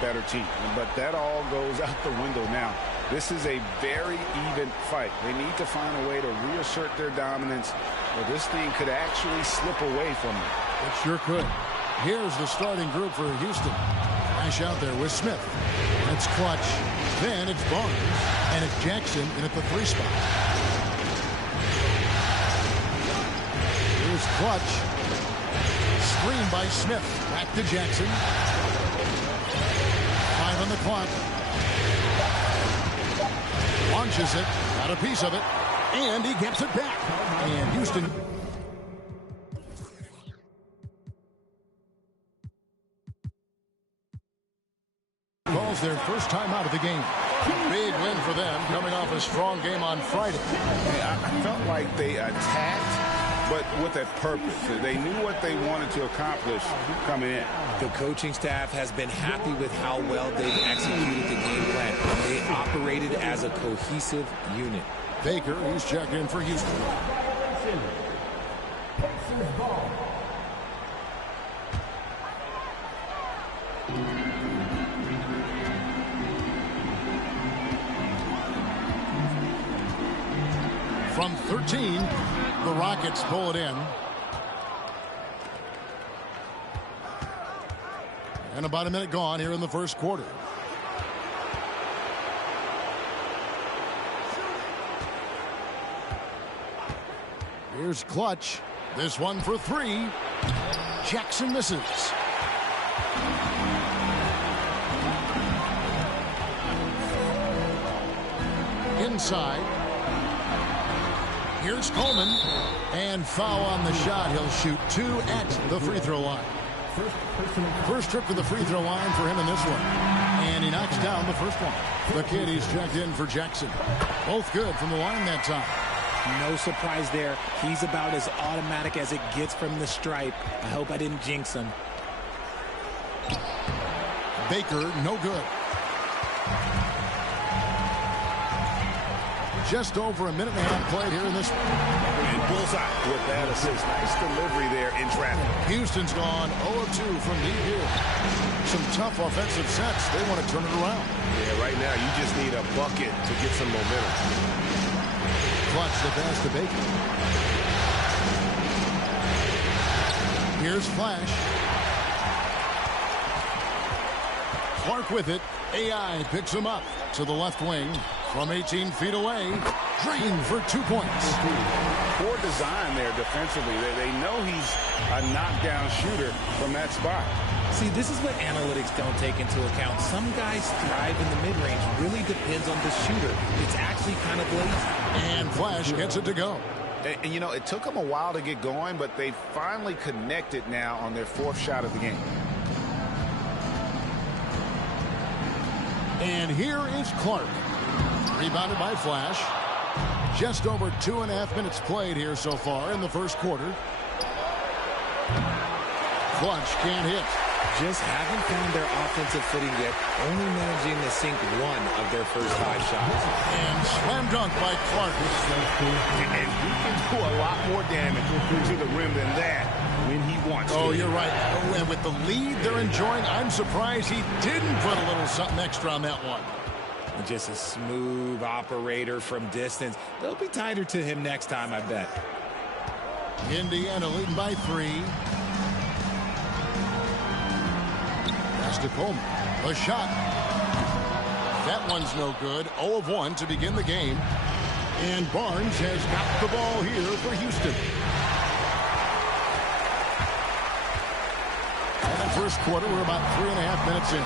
better team. But that all goes out the window now. This is a very even fight. They need to find a way to reassert their dominance, or this thing could actually slip away from them. It sure could. Here's the starting group for Houston. Flash out there with Smith. It's Clutch. Then it's Barnes. And it's Jackson in at the 3 spot. Here's Clutch. Screen by Smith. Back to Jackson. 5 on the clock. Launches it. Got a piece of it. And he gets it back. And Houston... calls their first time out of the game. Big win for them, coming off a strong game on Friday. I felt like they attacked, but with a purpose. They knew what they wanted to accomplish coming in. The coaching staff has been happy with how well they've executed the game plan. They operated as a cohesive unit. Baker, who's checked in for Houston. From 13, the Rockets pull it in. And about a minute gone here in the first quarter. Here's Clutch. This one for 3. Jackson misses. Inside. Here's Coleman. And foul on the shot. He'll shoot 2 at the free throw line. First trip to the free throw line for him in this one. And he knocks down the first one. The kid, he's checked in for Jackson. Both good from the line that time. No surprise there. He's about as automatic as it gets from the stripe. I hope I didn't jinx him. Baker, no good. Just over a minute and a half played here in this one. And bullseye with that assist. Nice delivery there in traffic. Houston's gone 0-2 from deep here. Some tough offensive sets. They want to turn it around. Yeah, right now you just need a bucket to get some momentum. Clutch the pass to Baker. Here's Flash. Clark with it. AI picks him up to the left wing from 18 feet away. Green for 2 points. Poor design there defensively. They know he's a knockdown shooter from that spot. See, this is what analytics don't take into account. Some guys thrive in the mid-range. Really depends on the shooter. It's actually kind of lazy. And Flash gets it to go. And you know, it took them a while to get going, but they finally connected now on their 4th shot of the game. And here is Clark. Rebounded by Flash. Just over 2.5 minutes played here so far in the first quarter. Clutch can't hit. Just haven't found their offensive footing yet, only managing to sink 1 of their first 5 shots. And slam dunk by Clark. And he can do a lot more damage to the rim than that when he wants to. Oh, you're right. Oh, and with the lead they're enjoying, I'm surprised he didn't put a little something extra on that one. Just a smooth operator from distance. They'll be tighter to him next time, I bet. Indiana leading by 3. Pass to Coleman. A shot. That one's no good. 0 of 1 to begin the game. And Barnes has got the ball here for Houston. In the first quarter, we're about 3.5 minutes in.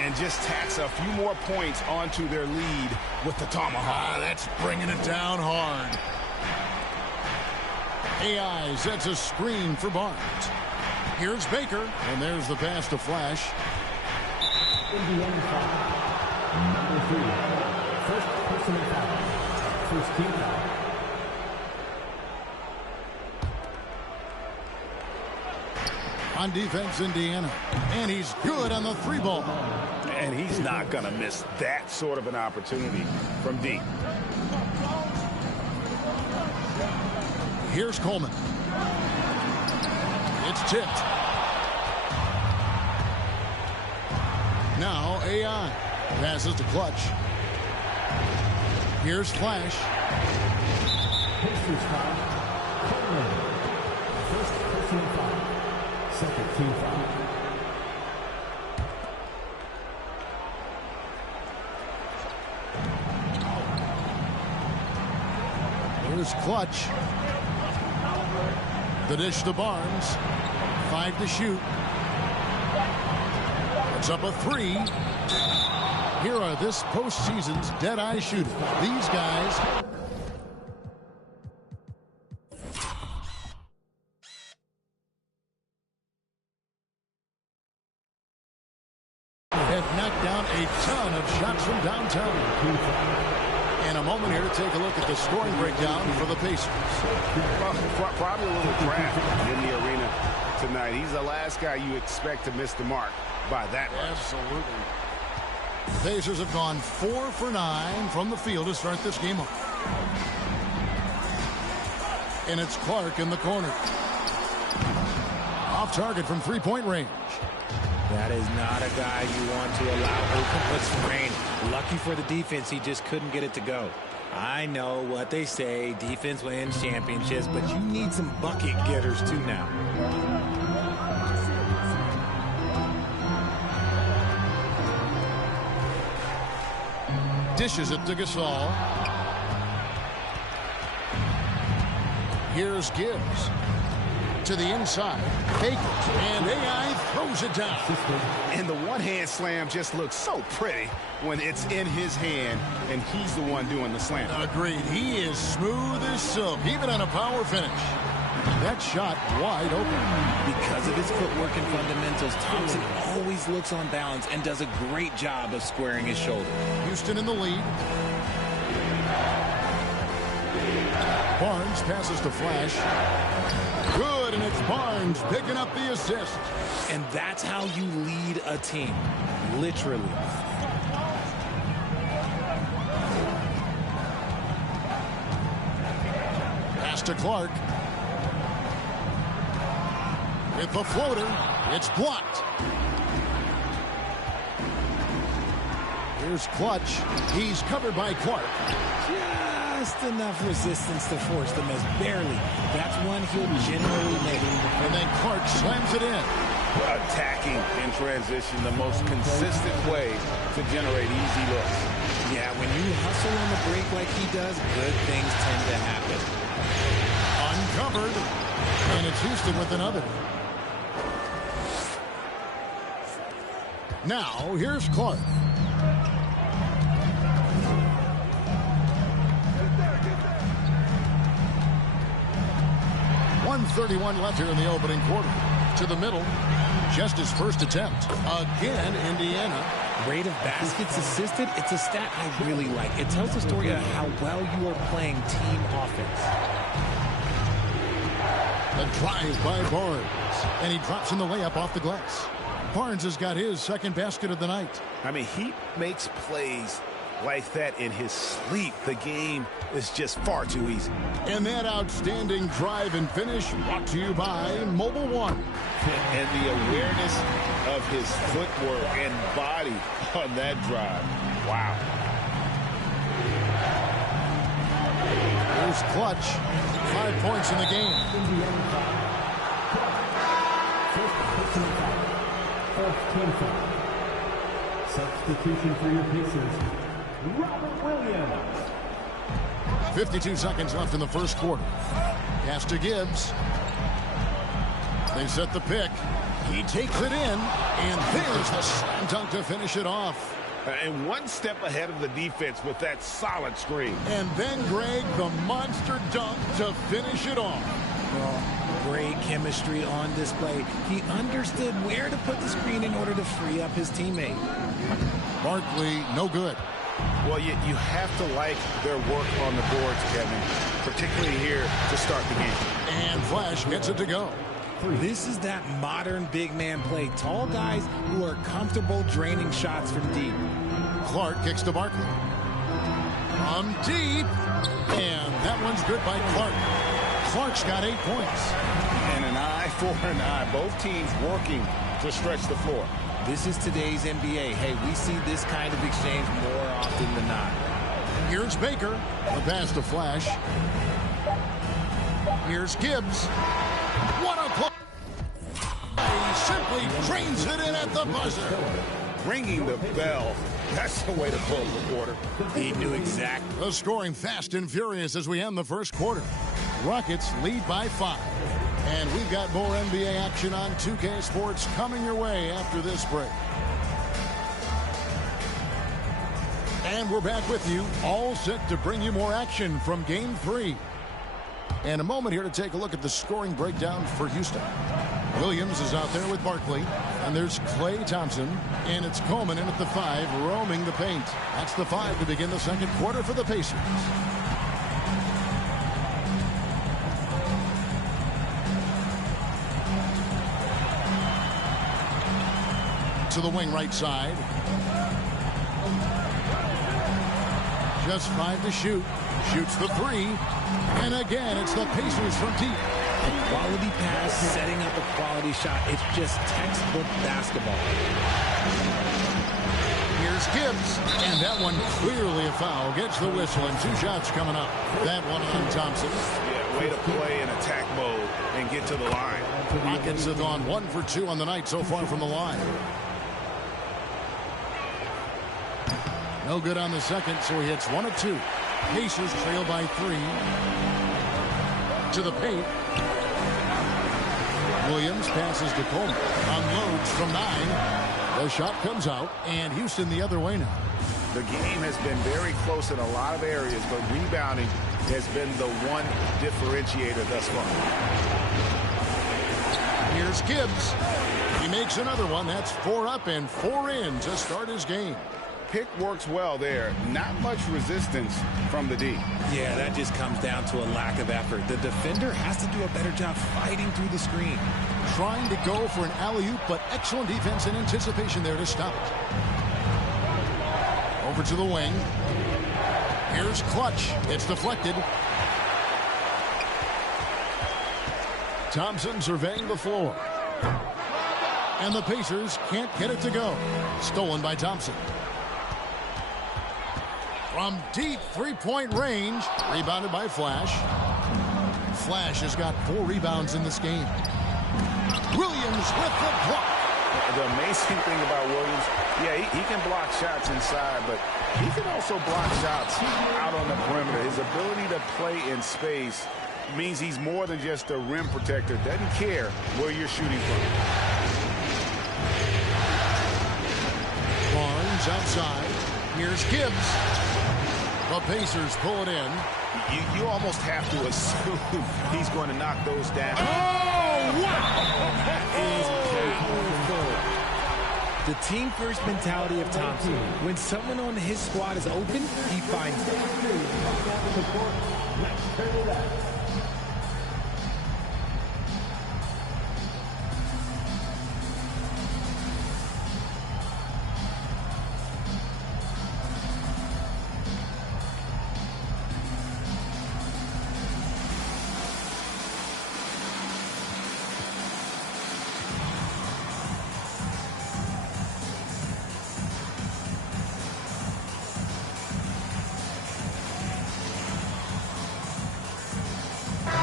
And just tacks a few more points onto their lead with the tomahawk. That's bringing it down hard. AI sets a screen for Barnes. Here's Baker, and there's the pass to Flash. Indiana foul. Number 3. First personal foul. First team foul. On defense, Indiana. And he's good on the 3 ball. And he's not going to miss that sort of an opportunity from deep. Here's Coleman. It's tipped. Now AI passes to Clutch. Here's Flash. Pacers foul. Coleman. First personal foul. Second team foul. Here's Clutch. The dish to Barnes. 5 to shoot. It's up a 3. Here are this postseason's dead-eye shooters. These guys have knocked down a ton of shots from downtown. In a moment here to take a look at the scoring breakdown for the Pacers. Well, probably a little craft in the arena tonight. He's the last guy you expect to miss the mark by that much. Absolutely. The Pacers have gone 4 for 9 from the field to start this game off. And it's Clark in the corner. Off target from three-point range. That is not a guy you want to allow open puts rain. Lucky for the defense, he just couldn't get it to go. I know what they say, defense wins championships, but you need some bucket getters too now. Dishes it to Gasol. Here's Gibbs. To the inside. Fake it. And AI throws it down. And the one-hand slam just looks so pretty when it's in his hand and he's the one doing the slam. Agreed. He is smooth as silk, even on a power finish. That shot wide open. Because of his footwork and fundamentals, Thompson always looks on balance and does a great job of squaring his shoulder. Houston in the lead. Barnes passes to Flash. Good, and it's Barnes picking up the assist. And that's how you lead a team. Literally. Pass to Clark. With the floater, it's blocked. Here's Clutch. He's covered by Clark. Just enough resistance to force the miss. Barely. That's one he'll generally make. And then Clark slams it in. Attacking in transition, the most consistent way to generate easy looks. Yeah, when you hustle on the break like he does, good things tend to happen. Uncovered. And it's Houston with another. Now, here's Clark. .131 left here in the opening quarter. To the middle. Just his first attempt. Again, Indiana. Rate of baskets assisted, it's a stat I really like. It tells the story of how well you are playing team offense. The drive by Barnes. And he drops in the layup off the glass. Barnes has got his second basket of the night. I mean, he makes plays like that in his sleep. The game is just far too easy. And that outstanding drive and finish brought to you by Mobile One. And the awareness of his footwork and body on that drive. Wow. Here's Clutch. 5 points in the game. First personal foul. Fourth team foul. Substitution for your Pacers, Robert Williams. 52 seconds left in the first quarter. Pass to Gibbs. They set the pick. He takes it in, and there's the slam dunk to finish it off. And one step ahead of the defense with that solid screen. And then, Greg, the monster dunk to finish it off. Well, great chemistry on display. He understood where to put the screen in order to free up his teammate. Barkley, no good. Well, you have to like their work on the boards, Kevin, particularly here to start the game. And Flash gets it to go. This is that modern big man play. Tall guys who are comfortable draining shots from deep. Clark kicks to Barkley. From deep. And that one's good by Clark. Clark's got 8 points. And an eye for an eye. Both teams working to stretch the floor. This is today's NBA. Hey, we see this kind of exchange more often than not. Here's Baker. The pass to Flash. Here's Gibbs. What a play! He simply drains it in at the buzzer. Ringing the bell. That's the way to close the quarter. He knew exactly. The scoring fast and furious as we end the first quarter. Rockets lead by 5. And we've got more NBA action on 2K Sports coming your way after this break. And we're back with you, all set to bring you more action from Game 3. And a moment here to take a look at the scoring breakdown for Houston. Williams is out there with Barkley. And there's Klay Thompson. And it's Coleman in at the 5, roaming the paint. That's the 5 to begin the second quarter for the Pacers. To the wing right side. Just 5 to shoot. Shoots the 3. And again, it's the Pacers from deep. A quality pass, setting up a quality shot. It's just textbook basketball. Here's Gibbs. And that one clearly a foul. Gets the whistle and 2 shots coming up. That one on Thompson. Yeah, way to play in attack mode and get to the line. Rockets have gone 1 for 2 on the night so far from the line. No good on the second, so he hits 1 of 2. Pacers trail by 3. To the paint. Williams passes to Coleman. Unloads from 9. The shot comes out, and Houston the other way now. The game has been very close in a lot of areas, but rebounding has been the one differentiator thus far. Here's Gibbs. He makes another one. That's 4 up and 4 in to start his game. Pick works well there. Not much resistance from the D. Yeah, that just comes down to a lack of effort. The defender has to do a better job fighting through the screen. Trying to go for an alley-oop, but excellent defense and anticipation there to stop it. Over to the wing. Here's Clutch. It's deflected. Thompson surveying the floor. And the Pacers can't get it to go. Stolen by Thompson. From deep three-point range. Rebounded by Flash. Flash has got 4 rebounds in this game. Williams with the block. The amazing thing about Williams, yeah, he can block shots inside, but he can also block shots out on the perimeter. His ability to play in space means he's more than just a rim protector. Doesn't care where you're shooting from. Barnes outside. Here's Gibbs. The Pacers pull it in. You almost have to assume he's going to knock those down. Oh, wow! That is powerful. The team-first mentality of Thompson. When someone on his squad is open, he finds them.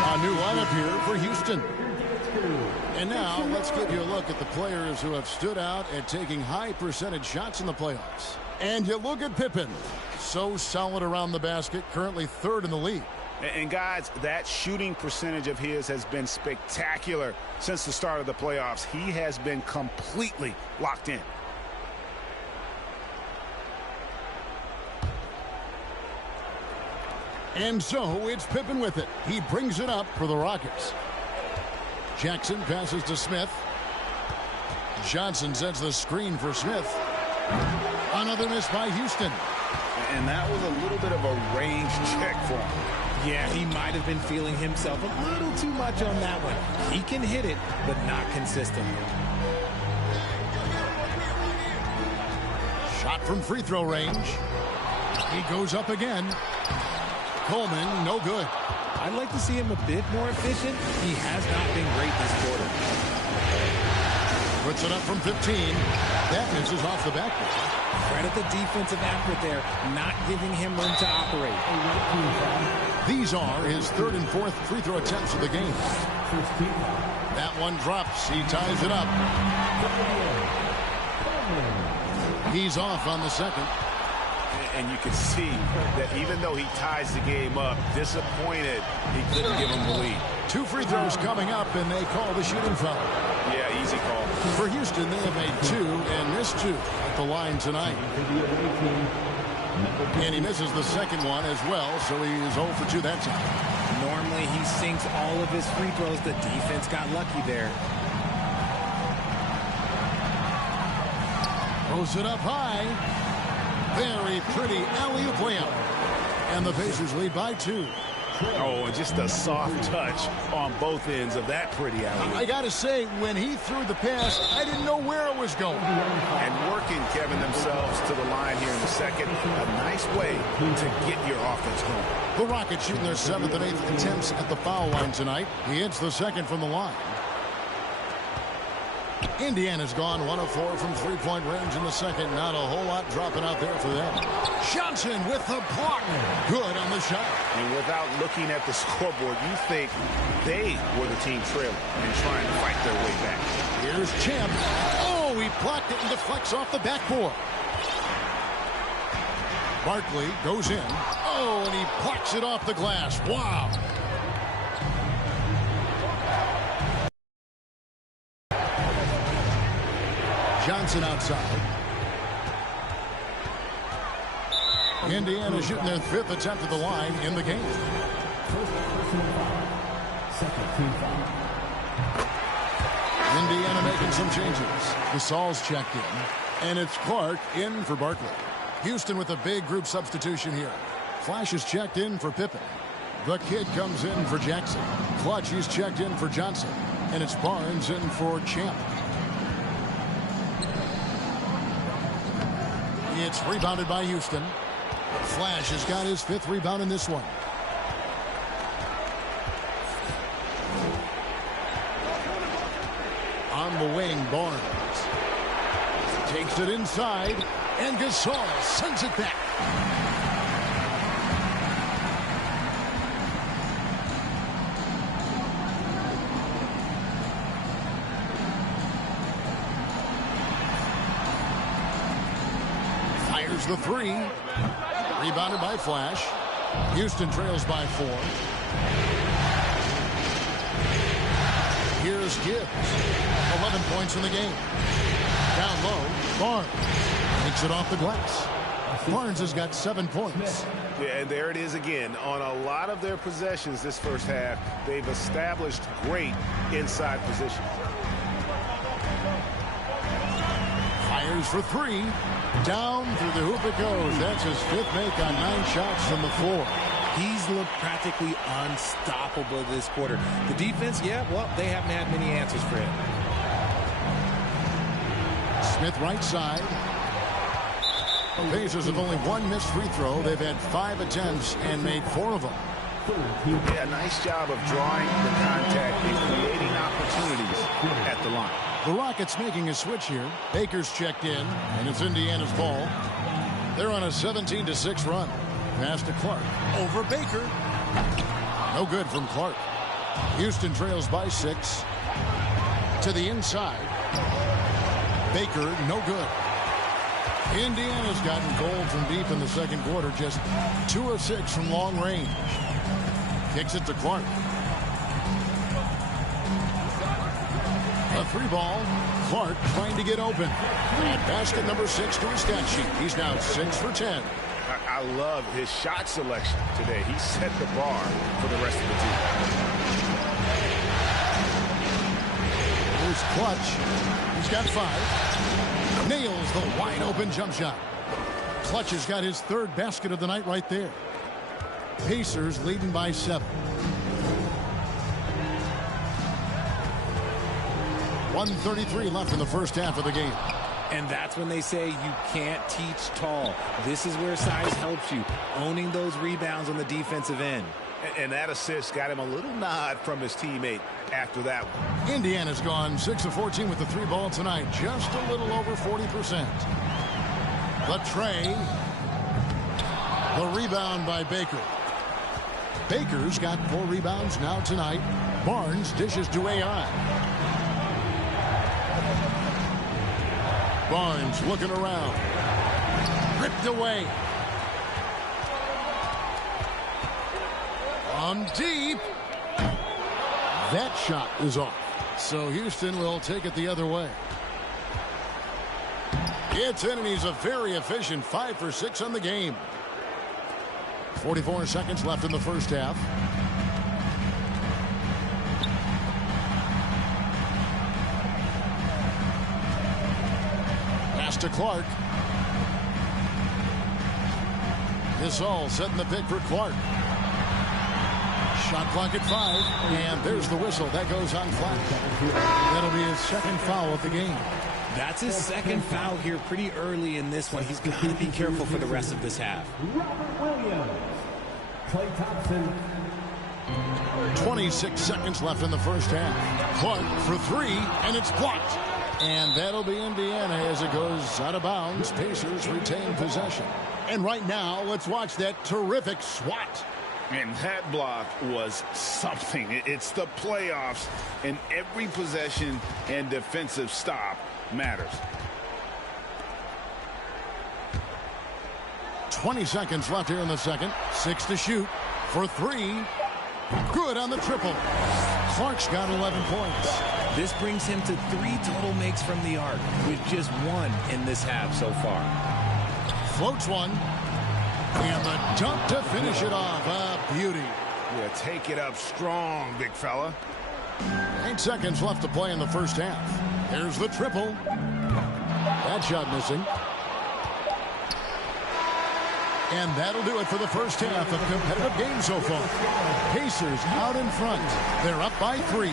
A new lineup here for Houston. And now let's give you a look at the players who have stood out at taking high percentage shots in the playoffs. And you look at Pippen. So solid around the basket, currently 3rd in the league. And guys, that shooting percentage of his has been spectacular since the start of the playoffs. He has been completely locked in. And so it's Pippen with it. He brings it up for the Rockets. Jackson passes to Smith. Johnson sets the screen for Smith. Another miss by Houston. And that was a little bit of a range check for him. Yeah, he might have been feeling himself a little too much on that one. He can hit it, but not consistently. Shot from free throw range. He goes up again. Coleman, no good. I'd like to see him a bit more efficient. He has not been great this quarter. Puts it up from 15. That misses off the backboard. Credit the defensive effort there, not giving him room to operate. These are his third and fourth free throw attempts of the game. That one drops. He ties it up. He's off on the second. And you can see that even though he ties the game up, disappointed he couldn't give him the lead. 2 free throws coming up, and they call the shooting foul. Yeah, easy call. For Houston, they have made 2 and missed 2 at the line tonight. And he misses the second one as well, so he is 0 for 2 that time. Normally, he sinks all of his free throws. The defense got lucky there. Throws it up high. Very pretty alley-oop layup. And the Pacers lead by 2. Oh, and just a soft touch on both ends of that pretty alley. I got to say, when he threw the pass, I didn't know where it was going. And working, Kevin, themselves to the line here in the second. A nice way to get your offense going. The Rockets shooting their 7th and 8th attempts at the foul line tonight. He hits the second from the line. Indiana's gone 1 of 4 from three-point range in the second. Not a whole lot dropping out there for them. Johnson with the block. Good on the shot. And without looking at the scoreboard, you think they were the team trailing and trying to fight their way back. Here's Champ. Oh, he blocked it and deflects off the backboard. Barkley goes in. Oh, and he blocks it off the glass. Wow. Johnson outside. Indiana shooting their 5th attempt at the line in the game. First personal foul. Second team foul. Indiana making some changes. Gasol's checked in. And it's Clark in for Barkley. Houston with a big group substitution here. Flash is checked in for Pippen. The kid comes in for Jackson. Clutch, he's checked in for Johnson. And it's Barnes in for Champ. It's rebounded by Houston. Flash has got his 5th rebound in this one. On the wing, Barnes takes it inside, and Gasol sends it back. Fires the 3. Rebounded by Flash. Houston trails by 4. Here's Gibbs. 11 points in the game. Down low, Barnes takes it off the glass. Barnes has got 7 points. Yeah, and there it is again. On a lot of their possessions this first half, they've established great inside position. Fires for 3. Down through the hoop it goes. That's his 5th make on 9 shots from the floor. He's looked practically unstoppable this quarter. The defense, yeah, well, they haven't had many answers for him. Smith right side. The Pacers have only 1 missed free throw. They've had 5 attempts and made 4 of them. Yeah, nice job of drawing the contact and creating opportunities at the line. The Rockets making a switch here. Baker's checked in, and it's Indiana's ball. They're on a 17-6 run. Pass to Clark. Over Baker. No good from Clark. Houston trails by 6. To the inside. Baker, no good. Indiana's gotten cold from deep in the second quarter. Just 2 of 6 from long range. Kicks it to Clark. A 3 ball. Clark trying to get open. And basket number 6 to his stat sheet. He's now 6 for 10. I love his shot selection today. He set the bar for the rest of the team. Here's Clutch. He's got 5. Nails the wide open jump shot. Clutch has got his 3rd basket of the night right there. Pacers leading by 7. 1:33 left in the first half of the game. And that's when they say you can't teach tall. This is where size helps you, owning those rebounds on the defensive end. And that assist got him a little nod from his teammate after that one. Indiana's gone 6 of 14 with the 3 ball tonight. Just a little over 40%. The tray. The rebound by Baker. Baker's got 4 rebounds now tonight. Barnes dishes to AI. Barnes looking around. Ripped away. On deep. That shot is off. So Houston will take it the other way. It's in, and he's a very efficient 5 for 6 on the game. 44 seconds left in the first half. Pass to Clark. Gasol setting the pick for Clark. Shot clock at 5, and there's the whistle. That goes on flat. That'll be his second foul of the game. That's his second foul here pretty early in this one. He's got to be careful for the rest of this half. Robert Williams. Klay Thompson. 26 seconds left in the first half. Clark for 3, and it's blocked. And that'll be Indiana as it goes out of bounds. Pacers retain possession. And right now, let's watch that terrific swat. And that block was something. It's the playoffs, and every possession and defensive stop matters. 20 seconds left here in the second. 6 to shoot for 3. Good on the triple. Clark's got 11 points. This brings him to 3 total makes from the arc, with just 1 in this half so far. Floats one. And the dunk to finish it off. A beauty. Yeah, take it up strong, big fella. 8 seconds left to play in the first half. There's the triple. That shot missing. And that'll do it for the first half of competitive game so far. Pacers out in front. They're up by 3.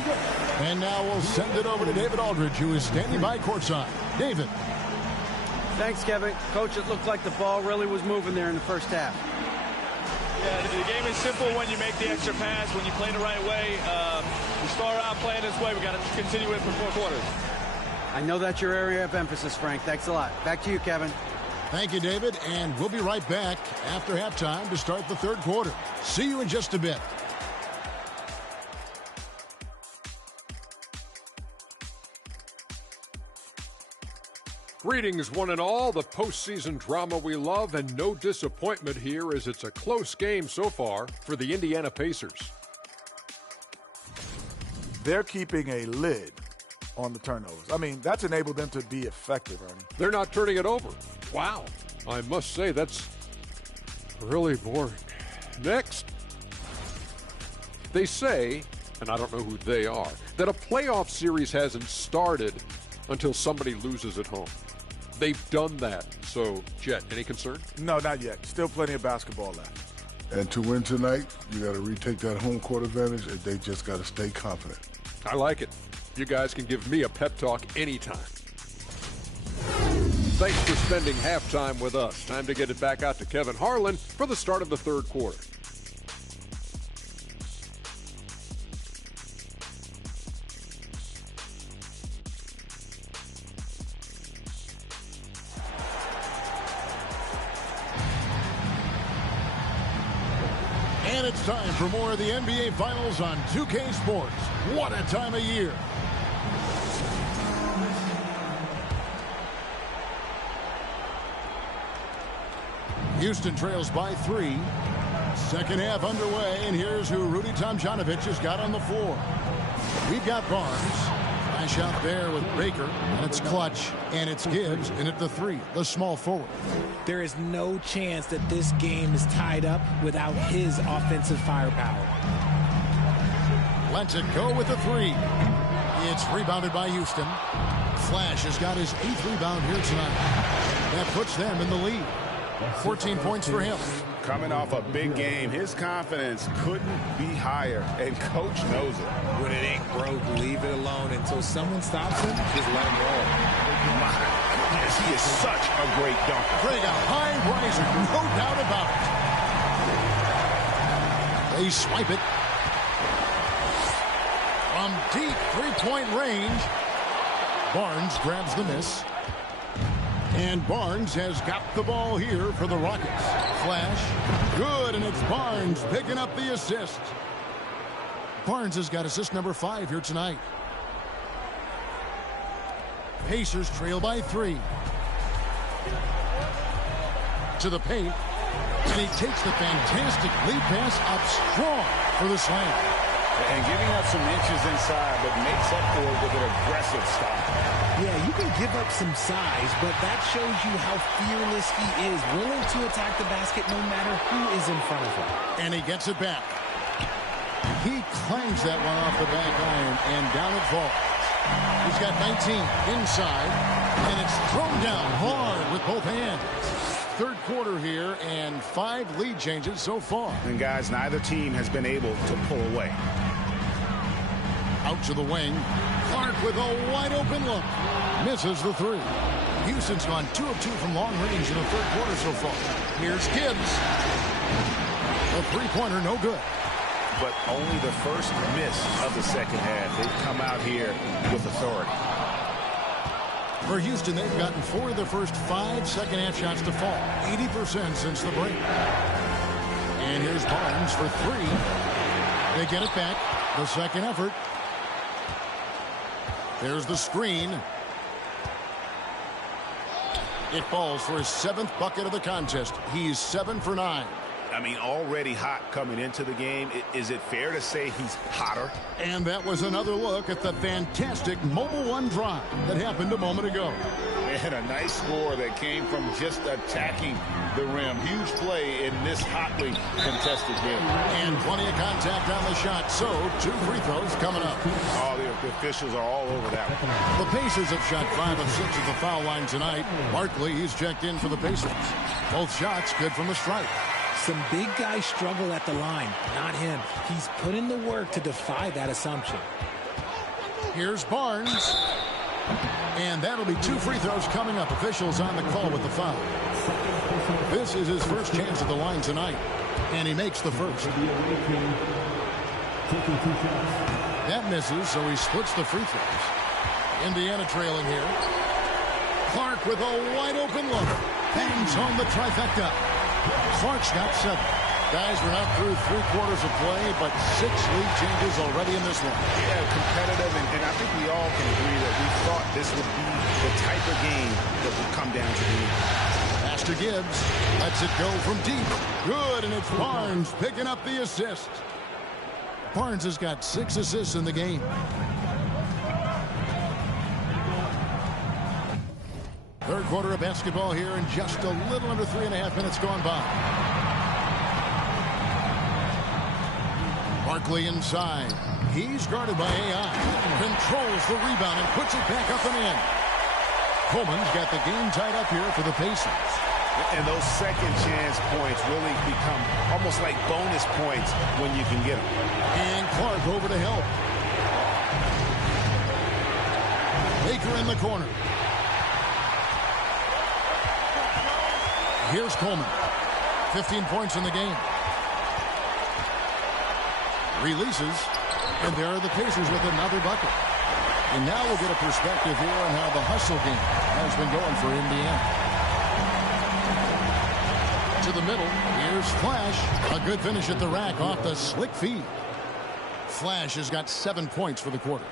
And now we'll send it over to David Aldridge, who is standing by courtside. David. Thanks, Kevin. Coach, it looked like the ball really was moving there in the first half. Yeah, the game is simple when you make the extra pass, when you play the right way. We start out playing this way. We got to continue it for 4 quarters. I know that's your area of emphasis, Frank. Thanks a lot. Back to you, Kevin. Thank you, David. And we'll be right back after halftime to start the third quarter. See you in just a bit. Greetings, one and all. The postseason drama we love, and no disappointment here as it's a close game so far for the Indiana Pacers. They're keeping a lid on the turnovers. I mean, that's enabled them to be effective, Ernie. They're not turning it over. Wow. I must say, that's really boring. Next. They say, and I don't know who they are, that a playoff series hasn't started until somebody loses at home. They've done that. So, Jet, any concern? No, not yet. Still plenty of basketball left. And to win tonight, you got to retake that home court advantage, and they just got to stay confident. I like it. You guys can give me a pep talk anytime. Thanks for spending halftime with us. Time to get it back out to Kevin Harlan for the start of the third quarter. And it's time for more of the NBA Finals on 2K Sports. What a time of year. Houston trails by 3. Second half underway, and here's who Rudy Tomjanovich has got on the floor. We've got Barnes. Flash out there with Baker, and it's Clutch, and it's Gibbs, and at the 3, the small forward. There is no chance that this game is tied up without his offensive firepower. Lets it go with the 3. It's rebounded by Houston. Flash has got his 8th rebound here tonight. That puts them in the lead. 14 points for him. Coming off a big game, his confidence couldn't be higher, and Coach knows it. When it ain't broke, leave it alone until someone stops him. Just let him roll. My goodness, he is such a great dunker. Craig, a high riser, no doubt about it. They swipe it. From deep three-point range, Barnes grabs the miss. And Barnes has got the ball here for the Rockets. Flash. Good, and it's Barnes picking up the assist. Barnes has got assist number 5 here tonight. Pacers trail by 3. To the paint. And he takes the fantastic lead pass up strong for the slam. And giving up some inches inside, but makes up for it with an aggressive stop. Yeah, you can give up some size, but that shows you how fearless he is, willing to attack the basket no matter who is in front of him. And he gets it back. He clangs that one off the back iron, and down it falls. He's got 19 inside, and it's thrown down hard with both hands. Third quarter here, and 5 lead changes so far. And guys, neither team has been able to pull away. Out to the wing. Clark with a wide open look. Misses the 3. Houston's gone 2 of 2 from long range in the third quarter so far. Here's Gibbs. A three-pointer, no good. But only the first miss of the second half. They've come out here with authority. For Houston, they've gotten 4 of their first 5 second-half shots to fall. 80% since the break. And here's Barnes for 3. They get it back. The second effort. There's the screen. It falls for his 7th bucket of the contest. He's 7 for 9. I mean, already hot coming into the game. Is it fair to say he's hotter? And that was another look at the fantastic Mobile One drive that happened a moment ago. And a nice score that came from just attacking the rim. Huge play in this hotly contested game. And plenty of contact on the shot. So, 2 free throws coming up. Oh, the officials are all over that one. The Pacers have shot 5 of 6 at the foul line tonight. Barkley, he's checked in for the Pacers. Both shots good from the stripe. Some big guys struggle at the line, not him. He's put in the work to defy that assumption. Here's Barnes. And that'll be 2 free throws coming up. Officials on the call with the foul. This is his first chance at the line tonight. And he makes the first. That misses, so he splits the free throws. Indiana trailing here. Clark with a wide open look. Bangs home the trifecta. Clark's got 7. Guys, we're not through 3 quarters of play, but 6 lead changes already in this one. Yeah, competitive, and I think we all can agree that we thought this would be the type of game that would come down to the end. Pass to Gibbs. Lets it go from deep. Good, and it's Barnes picking up the assist. Barnes has got 6 assists in the game. Third quarter of basketball here, and just a little under 3.5 minutes gone by. Barkley inside. He's guarded by AI. Controls the rebound and puts it back up and in. Coleman's got the game tied up here for the Pacers. And those second chance points really become almost like bonus points when you can get them. And Clark over to help. Baker in the corner. Here's Coleman. 15 points in the game. Releases. And there are the Pacers with another bucket. And now we'll get a perspective here on how the hustle game has been going for Indiana. To the middle. Here's Flash. A good finish at the rack off the slick feed. Flash has got 7 points for the quarter.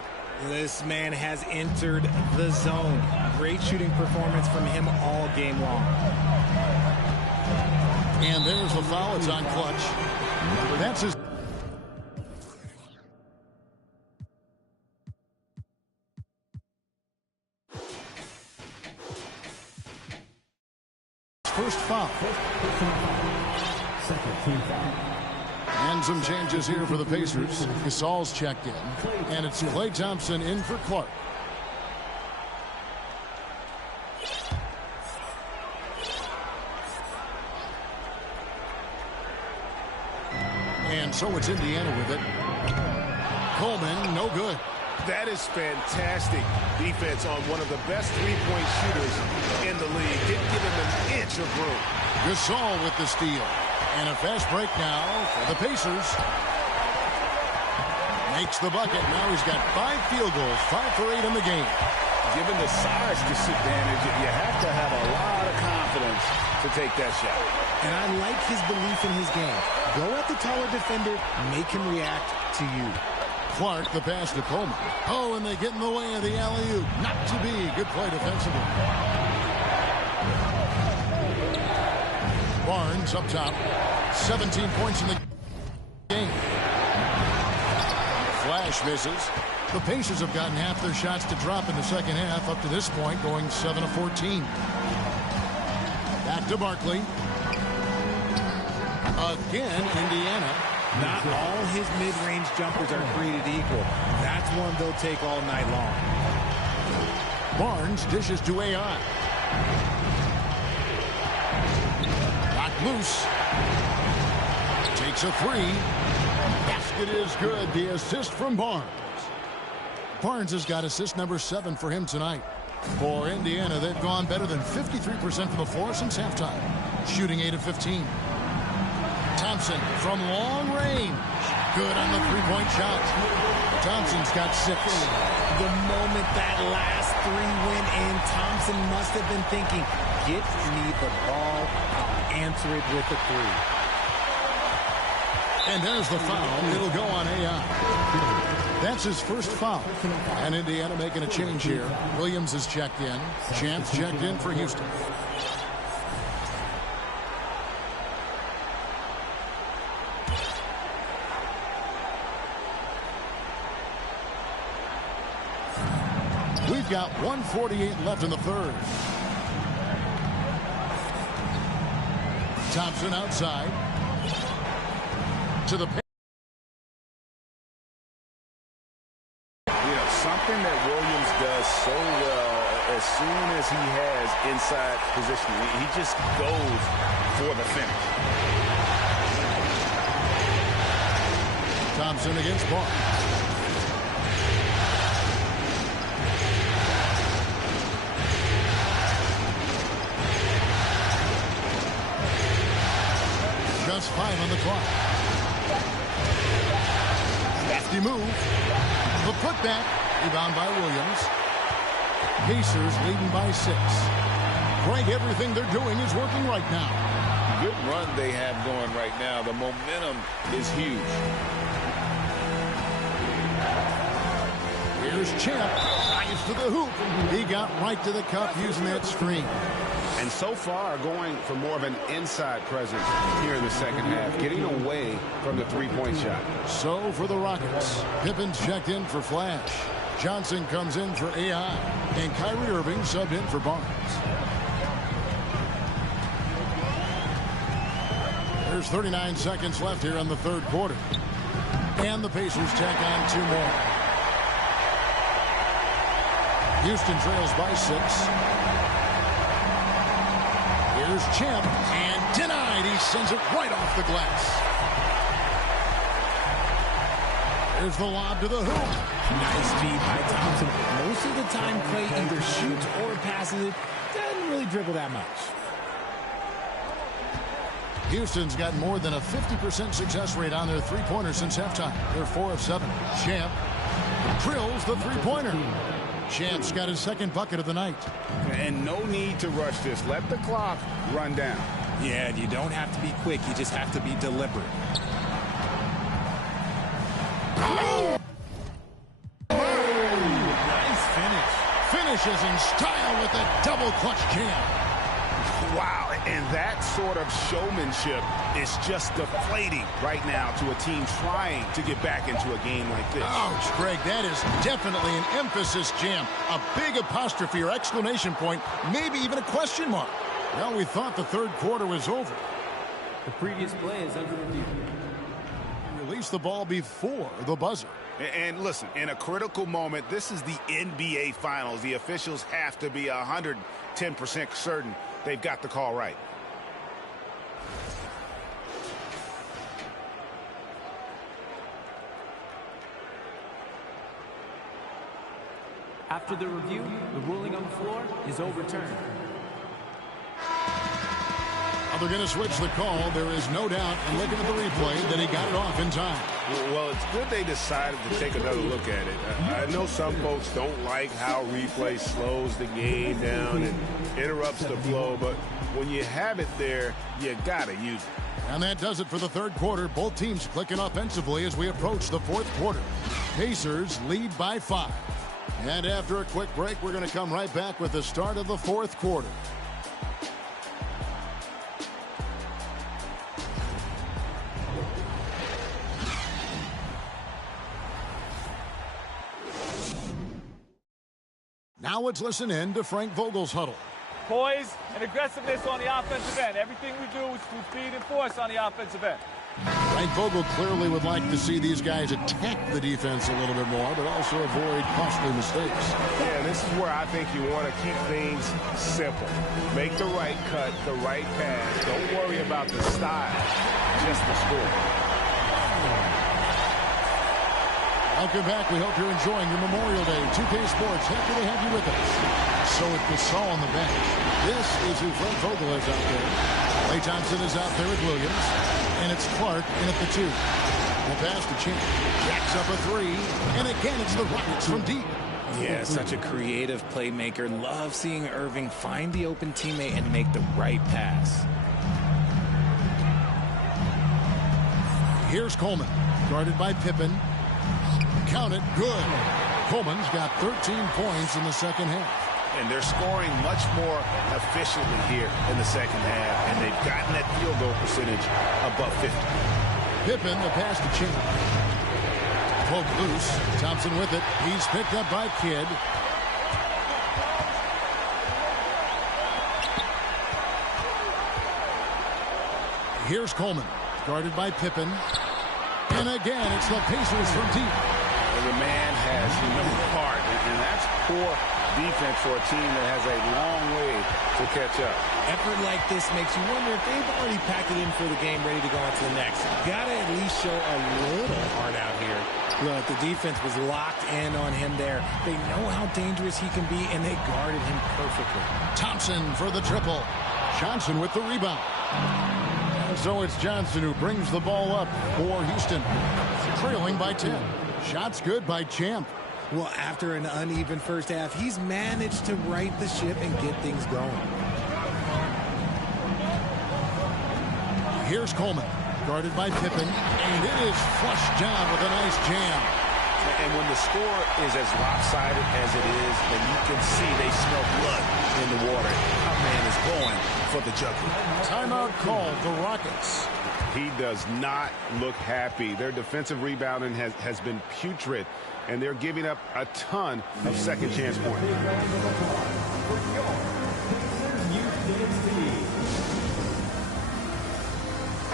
This man has entered the zone. Great shooting performance from him all game long. And there's the foul. It's on Clutch. That's his first foul. Second team foul. And some changes here for the Pacers. Gasol's checked in. And it's Klay Thompson in for Clark. And so it's Indiana with it. Coleman, no good. That is fantastic defense on one of the best three-point shooters in the league. Didn't give him an inch of room. Gasol with the steal. And a fast break now for the Pacers. Makes the bucket. Now he's got 5 field goals, 5 for 8 in the game. Given the size disadvantage, you have to have a lot of confidence to take that shot. And I like his belief in his game. Go at the taller defender, make him react to you. Clark, the pass to Coleman. Oh, and they get in the way of the alley-oop. Not to be. Good play defensively. Barnes up top. 17 points in the game. Flash misses. The Pacers have gotten half their shots to drop in the second half up to this point, going 7 of 14. Back to Barkley. Again, Indiana. Not all his mid-range jumpers are created equal. That's one they'll take all night long. Barnes dishes to AI. Knocked loose. Takes a 3. Basket is good. The assist from Barnes. Barnes has got assist number 7 for him tonight. For Indiana, they've gone better than 53% from the floor since halftime. Shooting 8 of 15. Thompson from long range. Good on the three-point shot. Thompson's got 6. The moment that last 3 went in, Thompson must have been thinking, get me the ball, I'll answer it with a 3. And there's the foul. It'll go on AI. That's his first foul. And Indiana making a change here. Williams is checked in. Champs checked in for Houston. We've got 1:48 left in the third. Thompson outside. To the paint. Something that Williams does so well, as soon as he has inside positioning, he just goes for the finish. Thompson against Barnes. Just 5 on the clock. Hefty move. The putback. Rebound by Williams. Pacers leading by 6. Greg, everything they're doing is working right now. Good run they have going right now. The momentum is huge. Here's Champ. Drives to the hoop. He got right to the cup using that screen. And so far going for more of an inside presence here in the second half, getting away from the three-point shot. So for the Rockets, Pippen's checked in for Flash. Johnson comes in for AI. And Kyrie Irving subbed in for Barnes. There's 39 seconds left here in the third quarter. And the Pacers tack on 2 more. Houston trails by 6. Here's Champ, and denied. He sends it right off the glass. There's the lob to the hoop. Nice feed by Thompson. Most of the time, Clay either shoots or passes it. Doesn't really dribble that much. Houston's got more than a 50% success rate on their three-pointers since halftime. They're 4 of 7. Champ drills the three-pointer. Champ's got his second bucket of the night. And no need to rush this. Let the clock run down. Yeah, you don't have to be quick. You just have to be deliberate. Oh! Nice finish. Finishes in style with a double clutch jam. Wow, and that sort of showmanship is just deflating right now to a team trying to get back into a game like this. Ouch, Greg, that is definitely an emphasis jam. A big apostrophe or exclamation point, maybe even a question mark. Well, we thought the third quarter was over. The previous play is under review. Release the ball before the buzzer. And listen, in a critical moment, this is the NBA Finals. The officials have to be 110% certain they've got the call right. After the review, the ruling on the floor is overturned. A they're going to switch the call. There is no doubt, and looking at the replay, that he got it off in time. Well, it's good they decided to take another look at it. I know some folks don't like how replay slows the game down and interrupts the flow, but when you have it there, you got to use it. And that does it for the third quarter. Both teams clicking offensively as we approach the fourth quarter. Pacers lead by 5. And after a quick break, we're going to come right back with the start of the fourth quarter. Now let's listen in to Frank Vogel's huddle. Poise and aggressiveness on the offensive end. Everything we do is through speed and force on the offensive end. Frank Vogel clearly would like to see these guys attack the defense a little bit more, but also avoid costly mistakes. Yeah, this is where I think you want to keep things simple. Make the right cut, the right pass. Don't worry about the style, just the score. Welcome back. We hope you're enjoying your Memorial Day. 2K Sports, happy to have you with us. So it was Saul on the bench. This is who Frank Vogel is out there. Klay Thompson is out there with Williams. And it's Clark in at the 2. The pass to Champ. Jacks up a 3. And again, it's the Rockets from deep. Yeah, such a creative playmaker. Love seeing Irving find the open teammate and make the right pass. Here's Coleman, guarded by Pippen. Count it, good. Coleman's got 13 points in the second half. And they're scoring much more efficiently here in the second half, and they've gotten that field goal percentage above 50. Pippen, the pass to Champ. Pulled loose. Thompson with it. He's picked up by Kidd. Here's Coleman, guarded by Pippen. And again, it's the Pacers from deep. The man has no heart, and that's poor defense for a team that has a long way to catch up. Effort like this makes you wonder if they've already packed it in for the game, ready to go on to the next. Gotta at least show a little heart out here. Look, the defense was locked in on him there. They know how dangerous he can be, and they guarded him perfectly. Thompson for the triple. Johnson with the rebound. And so it's Johnson who brings the ball up for Houston, trailing by 10. Shots good by Champ. Well, after an uneven first half, he's managed to right the ship and get things going. Here's Coleman, guarded by Pippen, and it is flushed down with a nice jam. And when the score is as lopsided as it is, and you can see they smell blood in the water, our man is going for the jugular. Timeout called the Rockets. He does not look happy. Their defensive rebounding has been putrid, and they're giving up a ton of second chance points.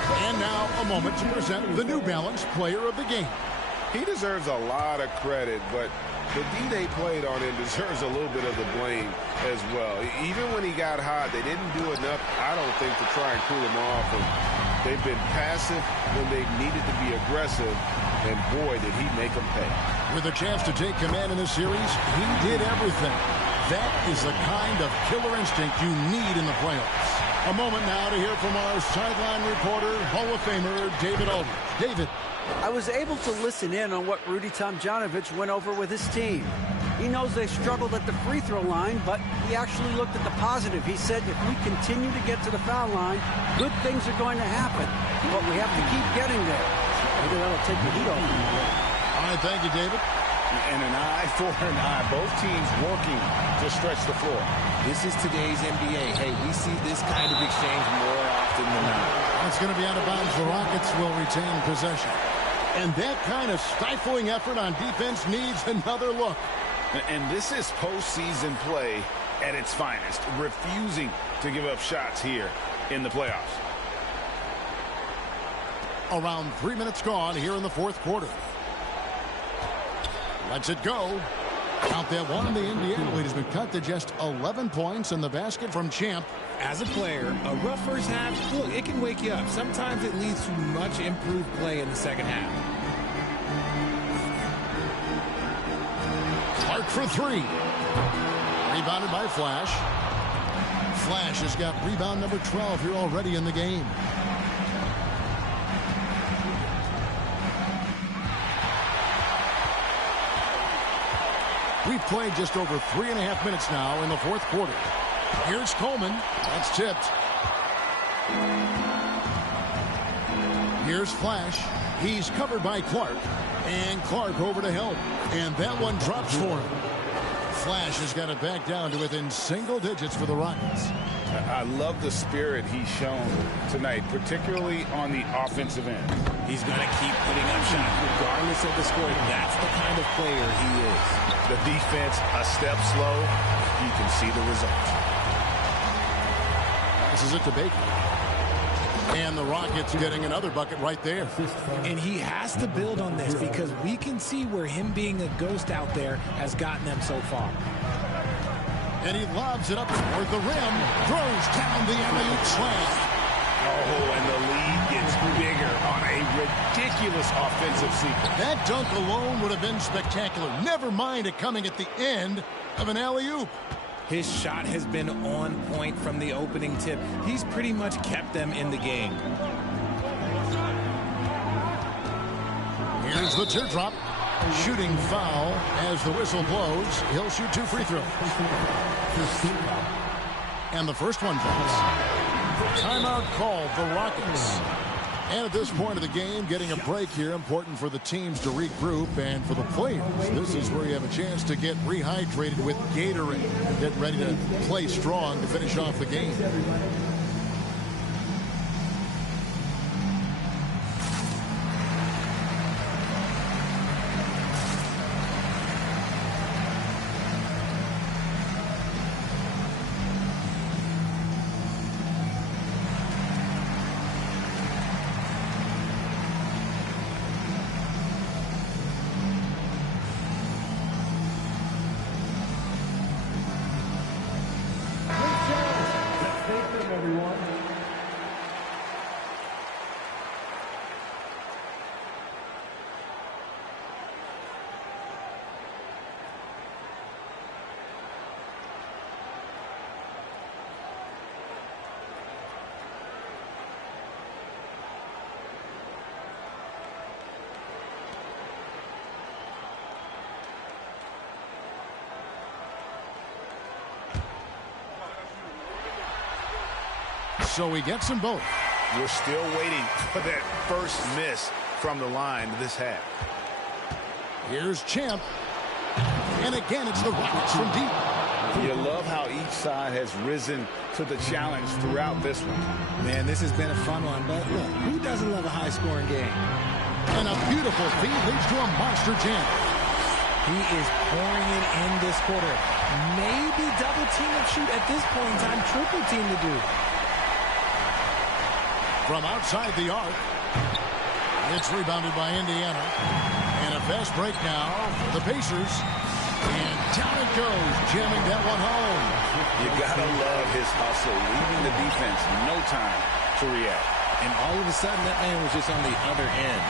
And now a moment to present the New Balance Player of the Game. He deserves a lot of credit, but the D they played on him deserves a little bit of the blame as well. Even when he got hot, they didn't do enough, I don't think, to try and cool him off. And they've been passive when they needed to be aggressive, and boy, did he make them pay. With a chance to take command in this series, he did everything. That is the kind of killer instinct you need in the playoffs. A moment now to hear from our sideline reporter, Hall of Famer David Aldridge. David. I was able to listen in on what Rudy Tomjanovich went over with his team. He knows they struggled at the free throw line, but he actually looked at the positive. He said if we continue to get to the foul line, good things are going to happen, but we have to keep getting there. Maybe that'll take the heat off. All right, thank you, David. And an eye for an eye. Both teams working to stretch the floor. This is today's NBA. Hey, we see this kind of exchange more often than not. That's going to be out of bounds. The Rockets will retain possession. And that kind of stifling effort on defense needs another look. And this is postseason play at its finest, refusing to give up shots here in the playoffs. Around 3 minutes gone here in the fourth quarter. Lets it go. Count that one. The Indiana lead has been cut to just 11 points in the basket from Champ. As a player, a rough first half, look, it can wake you up. Sometimes it leads to much improved play in the second half. Clark for 3. Rebounded by Flash. Flash has got rebound number 12 here already in the game. We've played just over 3.5 minutes now in the fourth quarter. Here's Coleman. That's tipped. Here's Flash. He's covered by Clark. And Clark over to help. And that one drops for him. Flash has got it back down to within single digits for the Rockets. I love the spirit he's shown tonight, particularly on the offensive end. He's going to keep putting up shots regardless of the score. That's the kind of player he is. The defense a step slow. You can see the result. Passes it to Baker. And the Rockets getting another bucket right there. And he has to build on this because we can see where him being a ghost out there has gotten them so far. And he lobs it up toward the rim. Throws down the alley-oop slam. Oh, and the lead gets bigger on a ridiculous offensive sequence. That dunk alone would have been spectacular. Never mind it coming at the end of an alley-oop. His shot has been on point from the opening tip. He's pretty much kept them in the game. Here's the teardrop. Shooting foul as the whistle blows. He'll shoot 2 free throws. And the first one falls. Timeout called the Rockets. And at this point of the game, getting a break here, important for the teams to regroup, and for the players, this is where you have a chance to get rehydrated with Gatorade and get ready to play strong to finish off the game. So he gets them both. We're still waiting for that first miss from the line this half. Here's Champ. And again, it's the Rockets from deep. You love how each side has risen to the challenge throughout this one. Man, this has been a fun one, but look, who doesn't love a high-scoring game? And a beautiful feed leads to a monster jam. He is pouring it in this quarter. Maybe double team and shoot at this point in time, triple team to do. From outside the arc, it's rebounded by Indiana. And a fast break now for the Pacers. And down it goes, jamming that one home. You gotta love his hustle, leaving the defense no time to react. And all of a sudden, that man was just on the other end.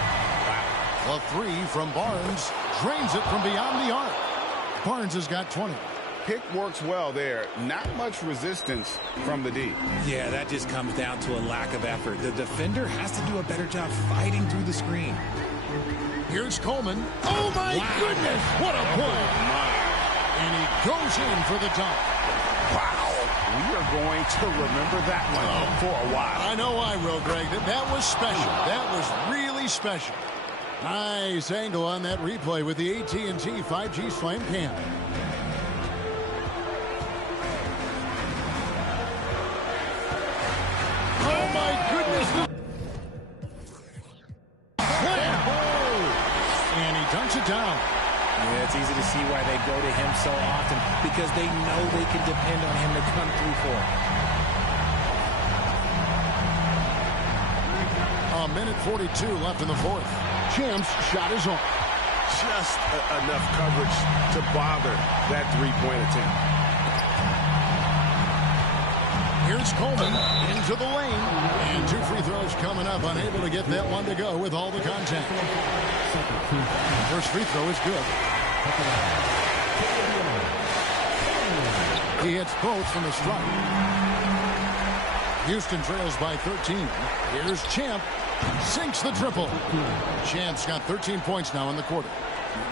Wow. A three from Barnes drains it from beyond the arc. Barnes has got 20. Pick works well there. Not much resistance from the D. Yeah, that just comes down to a lack of effort. The defender has to do a better job fighting through the screen. Here's Coleman. Oh, my goodness. What a play. And he goes in for the dunk. Wow. We are going to remember that one for a while. I know I will, Greg. That was special. That was really special. Nice angle on that replay with the AT&T 5G Slam Cam. Oh, my goodness. And he dunks it down. Yeah, it's easy to see why they go to him so often, because they know they can depend on him to come through for them. A minute 42 left in the fourth. Champ's shot is on. Just enough coverage to bother that three-point attempt. Here's Coleman into the lane. And 2 free throws coming up. Unable to get that one to go with all the contact. First free throw is good. He hits both from the stripe. Houston trails by 13. Here's Champ. Sinks the triple. Champ's got 13 points now in the quarter.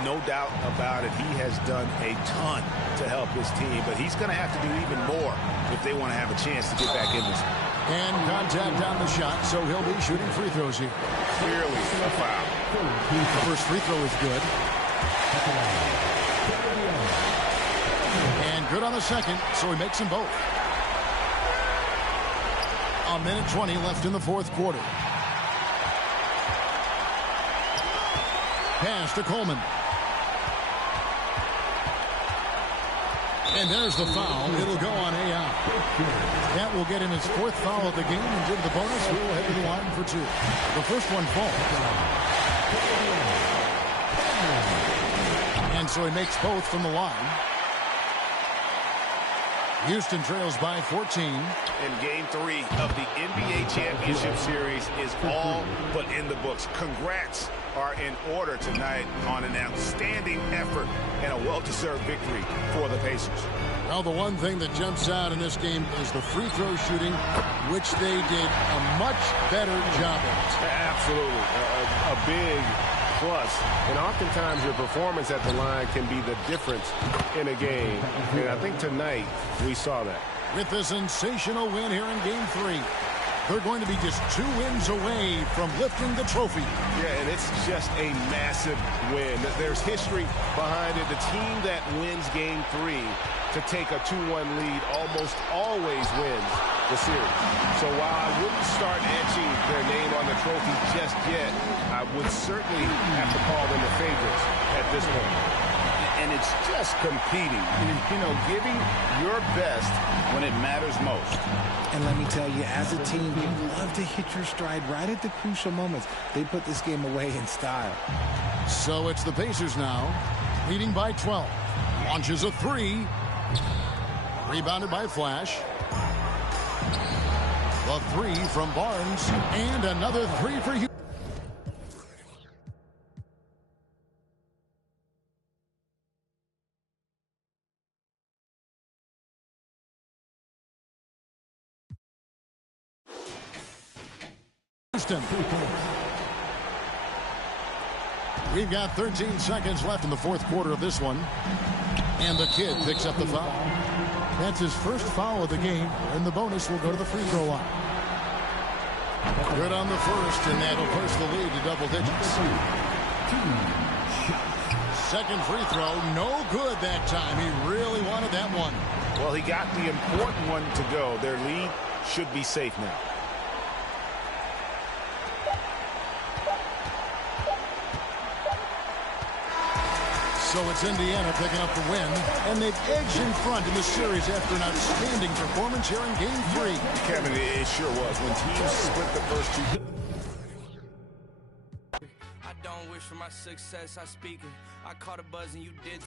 No doubt about it. He has done a ton to help his team, but he's going to have to do even more if they want to have a chance to get back in this. And contact on the shot, so he'll be shooting free throws here. Clearly a foul. The first free throw is good. And good on the second, so he makes them both. A minute 20 left in the fourth quarter. Pass to Coleman. And there's the foul. It'll go on AI. That will get him his fourth foul of the game, and due to the bonus, we'll head to the line for two. The first one falls. And so he makes both from the line. Houston trails by 14. And game 3 of the NBA Championship Series is all but in the books. Congrats are in order tonight on an outstanding effort and a well-deserved victory for the Pacers. Well, the one thing that jumps out in this game is the free throw shooting, which they did a much better job at. Absolutely. A big plus. And oftentimes your performance at the line can be the difference in a game. And I think tonight we saw that. With a sensational win here in Game 3, they're going to be just 2 wins away from lifting the trophy. Yeah, and it's just a massive win. There's history behind it. The team that wins Game 3 to take a 2-1 lead almost always wins the series. So while I wouldn't start etching their name on the trophy just yet, I would certainly have to call them the favorites at this point. And it's just competing, you know, giving your best when it matters most. And let me tell you, as a team, you love to hit your stride right at the crucial moments. They put this game away in style. So it's the Pacers now, leading by 12. Launches a 3. Rebounded by Flash. The 3 from Barnes. And another 3 for Houston. We've got 13 seconds left in the fourth quarter of this one. And the kid picks up the foul. That's his first foul of the game, and the bonus will go to the free throw line. Good on the first, and that'll push the lead to double digits. Second free throw, no good that time. He really wanted that one. Well, he got the important one to go. Their lead should be safe now. So it's Indiana picking up the win, and they've edged in front in the series after an outstanding performance here in Game 3. Kevin, it sure was. When teams split the first two. I don't wish for my success, I speak it. I caught a buzz and you did.